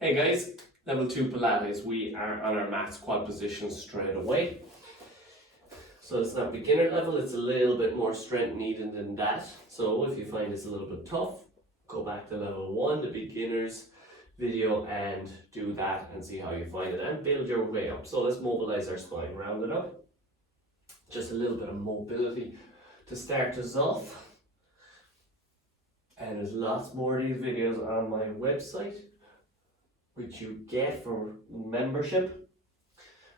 Hey guys, level 2 Pilates. We are on our mats quad position straight away. So it's not beginner level, it's a little bit more strength needed than that. So if you find it's a little bit tough, go back to level 1, the beginners video, and do that and see how you find it and build your way up. So let's mobilize our spine, round it up. Just a little bit of mobility to start us off. And there's lots more of these videos on my website, which you get for membership.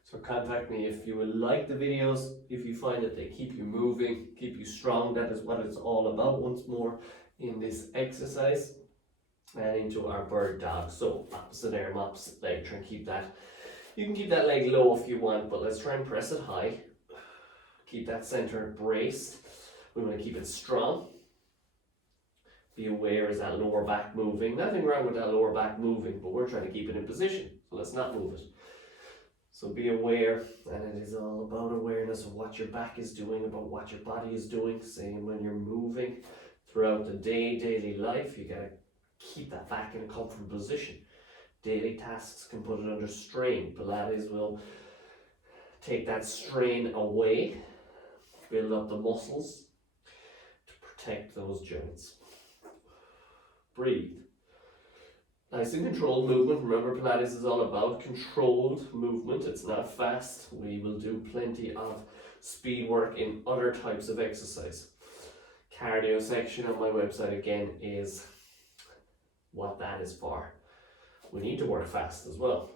So contact me if you would like the videos, if you find that they keep you moving, keep you strong. That is what it's all about once more in this exercise. And into our bird dog. So opposite arm, opposite leg, try and keep that. You can keep that leg low if you want, but let's try and press it high. Keep that center braced. We want to keep it strong. Be aware, is that lower back moving? Nothing wrong with that lower back moving, but we're trying to keep it in position, so let's not move it. So be aware, and it is all about awareness of what your back is doing, about what your body is doing. Same when you're moving throughout the day, daily life, you gotta keep that back in a comfortable position. Daily tasks can put it under strain. Pilates will take that strain away, build up the muscles to protect those joints. Breathe. Nice and controlled movement. Remember, Pilates is all about controlled movement. It's not fast. We will do plenty of speed work in other types of exercise. Cardio section on my website again is what that is for. We need to work fast as well.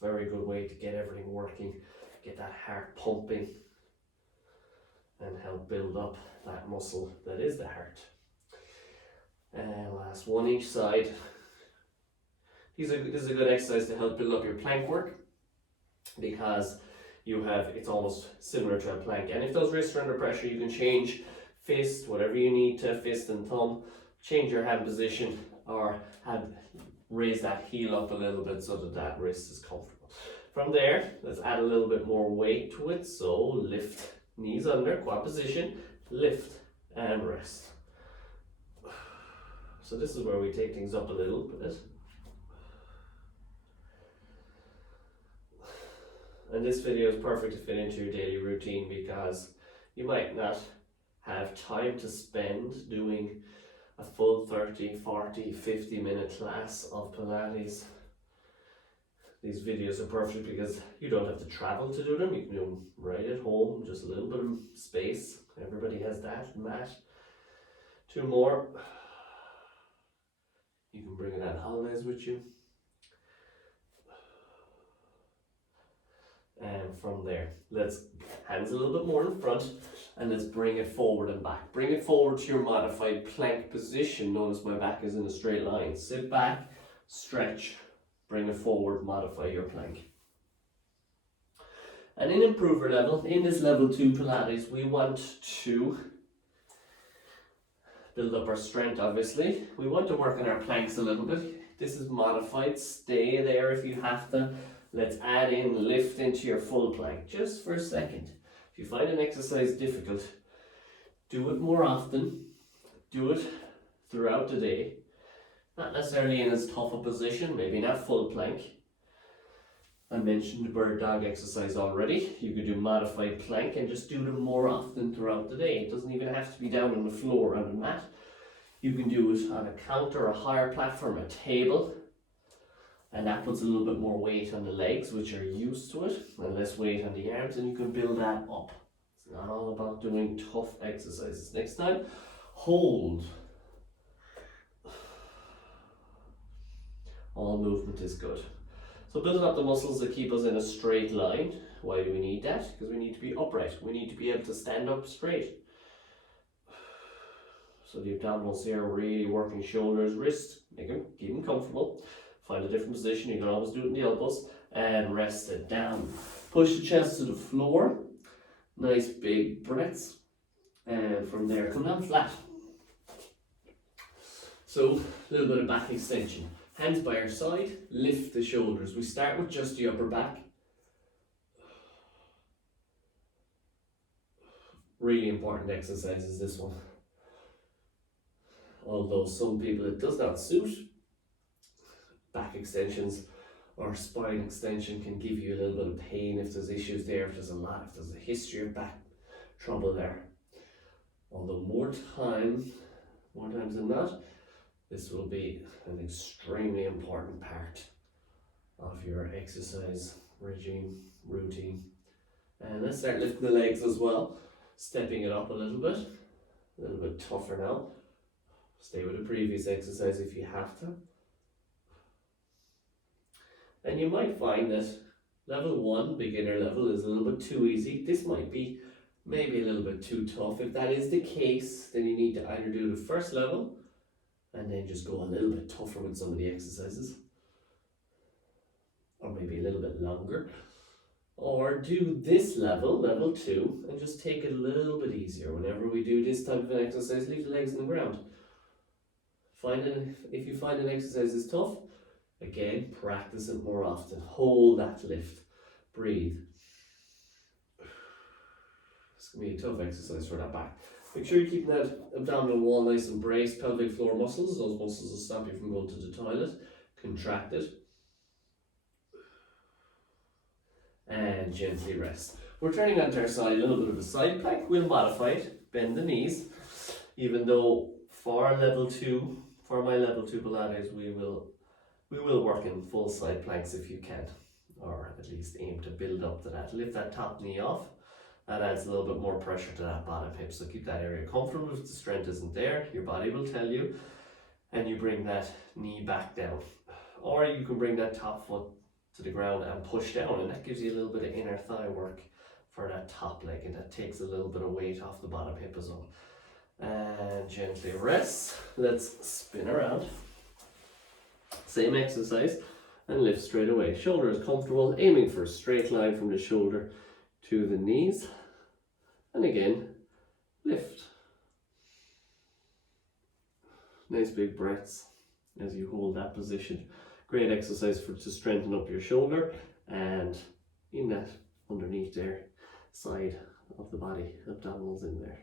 Very good way to get everything working, get that heart pumping, and help build up that muscle that is the heart. And last one each side. This is a good exercise to help build up your plank work, because it's almost similar to a plank. And if those wrists are under pressure, you can change fist, whatever you need to, fist and thumb, change your hand position, or raise that heel up a little bit so that wrist is comfortable. From there, let's add a little bit more weight to it. So lift, knees under, quad position, lift and rest. So this is where we take things up a little bit. And this video is perfect to fit into your daily routine, because you might not have time to spend doing a full 30, 40, 50 minute class of Pilates. These videos are perfect because you don't have to travel to do them. You can do them right at home, just a little bit of space. Everybody has that mat. 2 more. You can bring it on holidays with you. And from there, let's hands a little bit more in front, and let's bring it forward and back. Bring it forward to your modified plank position. Notice my back is in a straight line. Sit back, stretch, bring it forward, modify your plank. And in improver level, in this level 2 Pilates, we want to build up our strength, obviously. We want to work on our planks a little bit. This is modified. Stay there if you have to. Let's add in lift into your full plank just for a second. If you find an exercise difficult, do it more often. Do it throughout the day. Not necessarily in as tough a position, maybe not full plank. I mentioned the bird dog exercise already. You could do modified plank and just do them more often throughout the day. It doesn't even have to be down on the floor on the mat. You can do it on a counter, a higher platform, a table. And that puts a little bit more weight on the legs, which are used to it, and less weight on the arms, and you can build that up. It's not all about doing tough exercises. Next time, hold. All movement is good. So building up the muscles that keep us in a straight line. Why do we need that? Because we need to be upright. We need to be able to stand up straight. So the abdominals here are really working shoulders, wrists. Keep them comfortable. Find a different position. You can always do it in the elbows, and rest it down. Push the chest to the floor. Nice big breaths. And from there, come down flat. So a little bit of back extension. Hands by our side, lift the shoulders. We start with just the upper back. Really important exercise is this one. Although some people it does not suit. Back extensions or spine extension can give you a little bit of pain if there's issues there, if there's a history of back trouble there. Although more times than not, this will be an extremely important part of your exercise regime, routine. And let's start lifting the legs as well, stepping it up a little bit tougher now. Stay with the previous exercise if you have to. And you might find that level 1, beginner level, is a little bit too easy. This might be maybe a little bit too tough. If that is the case, then you need to either do the first level and then just go a little bit tougher with some of the exercises, or maybe a little bit longer, or do this level, level 2, and just take it a little bit easier. Whenever we do this type of an exercise, leave the legs on the ground. If you find an exercise is tough, again, practice it more often. Hold that lift. Breathe. It's going to be a tough exercise for that back. Make sure you're keeping that abdominal wall nice and braced. Pelvic floor muscles, those muscles will stop you from going to the toilet. Contract it. And gently rest. We're turning onto our side, a little bit of a side plank. We'll modify it. Bend the knees. Even though for my level 2 Pilates, we will work in full side planks if you can, or at least aim to build up to that. Lift that top knee off. That adds a little bit more pressure to that bottom hip, so keep that area comfortable. If the strength isn't there, your body will tell you, and you bring that knee back down. Or you can bring that top foot to the ground and push down, and that gives you a little bit of inner thigh work for that top leg, and that takes a little bit of weight off the bottom hip as well. And gently rest. Let's spin around. Same exercise, and lift straight away. Shoulder is comfortable, aiming for a straight line from the shoulder to the knees. And again, lift. Nice big breaths as you hold that position. Great exercise to strengthen up your shoulder and in that underneath there side of the body, abdominals in there.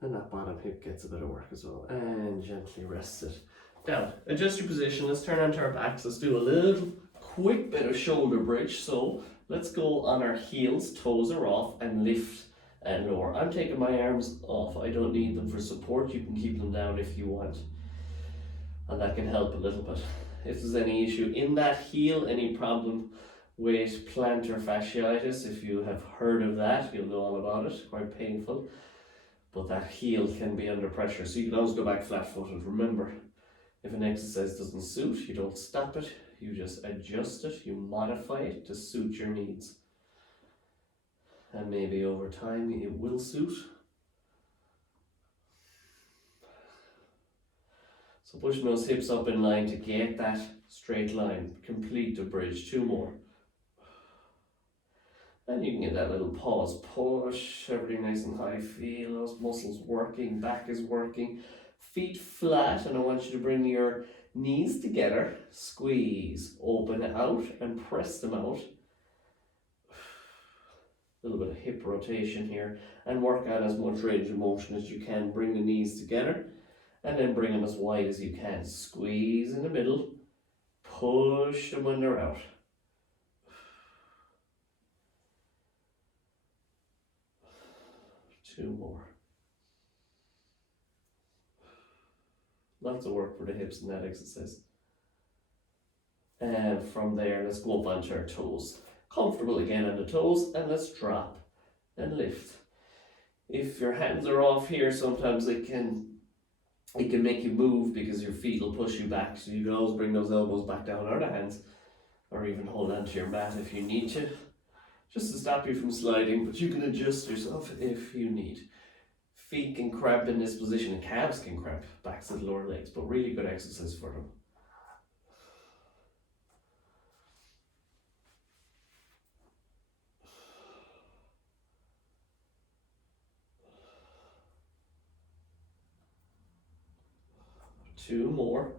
And that bottom hip gets a bit of work as well. And gently rest it down. Adjust your position. Let's turn onto our backs. Let's do a little quick bit of shoulder bridge. So let's go on our heels, toes are off, and lift and lower. I'm taking my arms off. I don't need them for support. You can keep them down if you want. And that can help a little bit. If there's any issue in that heel, any problem with plantar fasciitis, if you have heard of that, you'll know all about it. Quite painful. But that heel can be under pressure. So you can always go back flat-footed. Remember, if an exercise doesn't suit, you don't stop it. You just adjust it, you modify it to suit your needs. And maybe over time it will suit. So pushing those hips up in line to get that straight line. Complete the bridge. 2 more. And you can get that little pause. Push everything nice and high. Feel those muscles working. Back is working. Feet flat, and I want you to bring your knees together, squeeze, open out and press them out. A little bit of hip rotation here, and work on as much range of motion as you can. Bring the knees together and then bring them as wide as you can. Squeeze in the middle, push them when they're out. Two more. Lots of work for the hips in that exercise. And from there, let's go up onto our toes. Comfortable again on the toes, and let's drop and lift. If your hands are off here, sometimes it can make you move because your feet will push you back. So you can always bring those elbows back down, or the hands, or even hold onto your mat if you need to, just to stop you from sliding, but you can adjust yourself if you need. Feet can cramp in this position, and calves can cramp, backs to the lower legs, but really good exercise for them. Two more.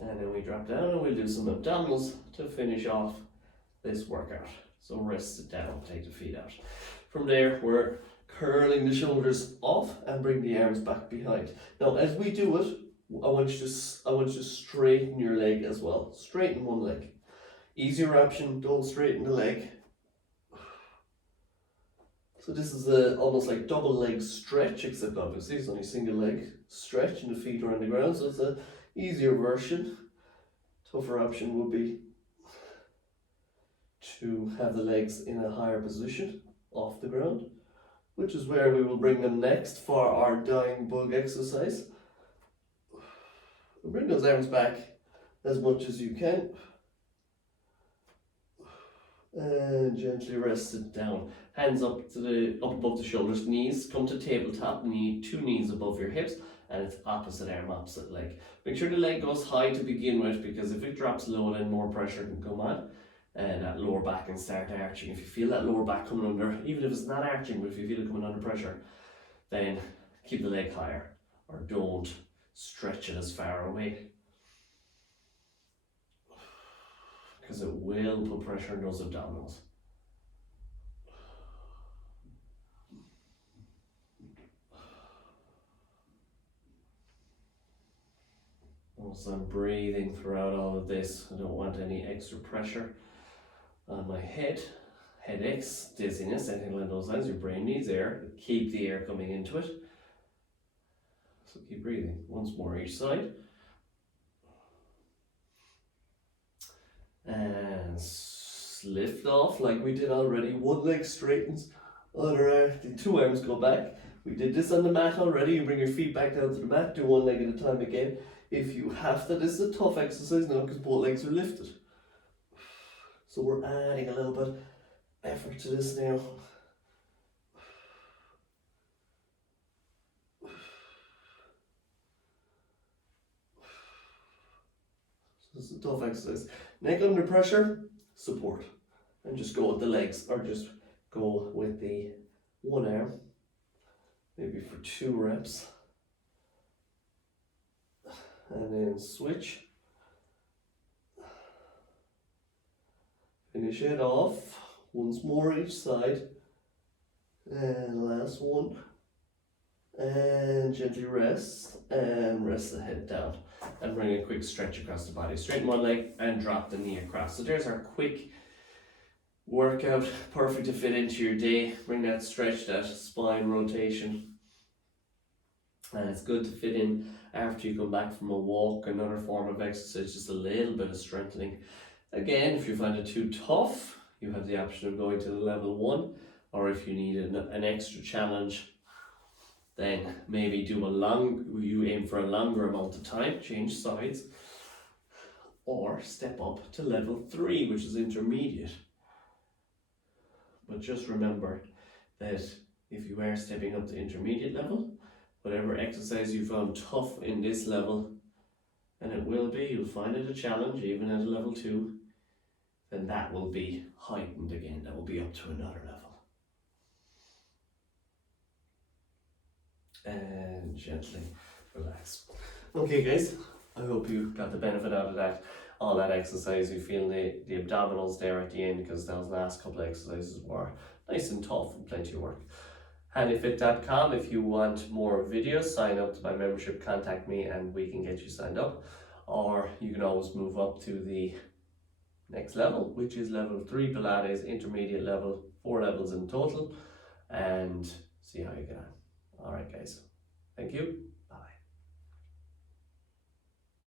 And then we drop down and we'll do some abdominals to finish off this workout. So rest it down, take the feet out. From there, we're curling the shoulders off and bring the arms back behind. Now, as we do it, I want you to straighten your leg as well. Straighten one leg. Easier option, don't straighten the leg. So this is a almost like double leg stretch, except obviously it's only single leg stretch and the feet are on the ground, so it's a easier version. Tougher option would be to have the legs in a higher position off the ground, which is where we will bring them next for our dying bug exercise. Bring those arms back as much as you can and gently rest it down. Hands up above the shoulders, knees come to tabletop, two knees above your hips, and it's opposite arm, opposite leg. Make sure the leg goes high to begin with, because if it drops low, then more pressure can come on and that lower back can start arching. If you feel that lower back coming under, even if it's not arching, but if you feel it coming under pressure, then keep the leg higher or don't stretch it as far away, because it will put pressure on those abdominals. As I'm breathing throughout all of this, I don't want any extra pressure on my head, headaches, dizziness, anything along those lines. Your brain needs air. Keep the air coming into it. So keep breathing. Once more each side. And lift off like we did already. One leg straightens, the two arms go back. We did this on the mat already. You bring your feet back down to the mat. Do one leg at a time again. If you have to, this is a tough exercise now because both legs are lifted. So we're adding a little bit of effort to this now. So this is a tough exercise. Neck under pressure, support. And just go with the legs, or just go with the one arm. Maybe for 2 reps. And then switch. Finish it off. Once more each side. And last one. And gently rest. And rest the head down. And bring a quick stretch across the body. Straighten one leg and drop the knee across. So there's our quick workout. Perfect to fit into your day. Bring that stretch, that spine rotation. And it's good to fit in after you come back from a walk, another form of exercise, just a little bit of strengthening. Again, if you find it too tough, you have the option of going to the level 1, or if you need an extra challenge, then maybe you aim for a longer amount of time, change sides, or step up to level 3, which is intermediate. But just remember that if you are stepping up to intermediate level, whatever exercise you found tough in this level, and it will be, you'll find it a challenge even at a level 2, then that will be heightened again, that will be up to another level. And gently relax. Okay guys, I hope you got the benefit out of that. All that exercise, you feel the abdominals there at the end, because those last couple of exercises were nice and tough and plenty of work. handyfit.com. If you want more videos, sign up to my membership, contact me and we can get you signed up. Or you can always move up to the next level, which is level 3 Pilates, intermediate level, 4 levels in total, and see how you get on. Alright guys, thank you.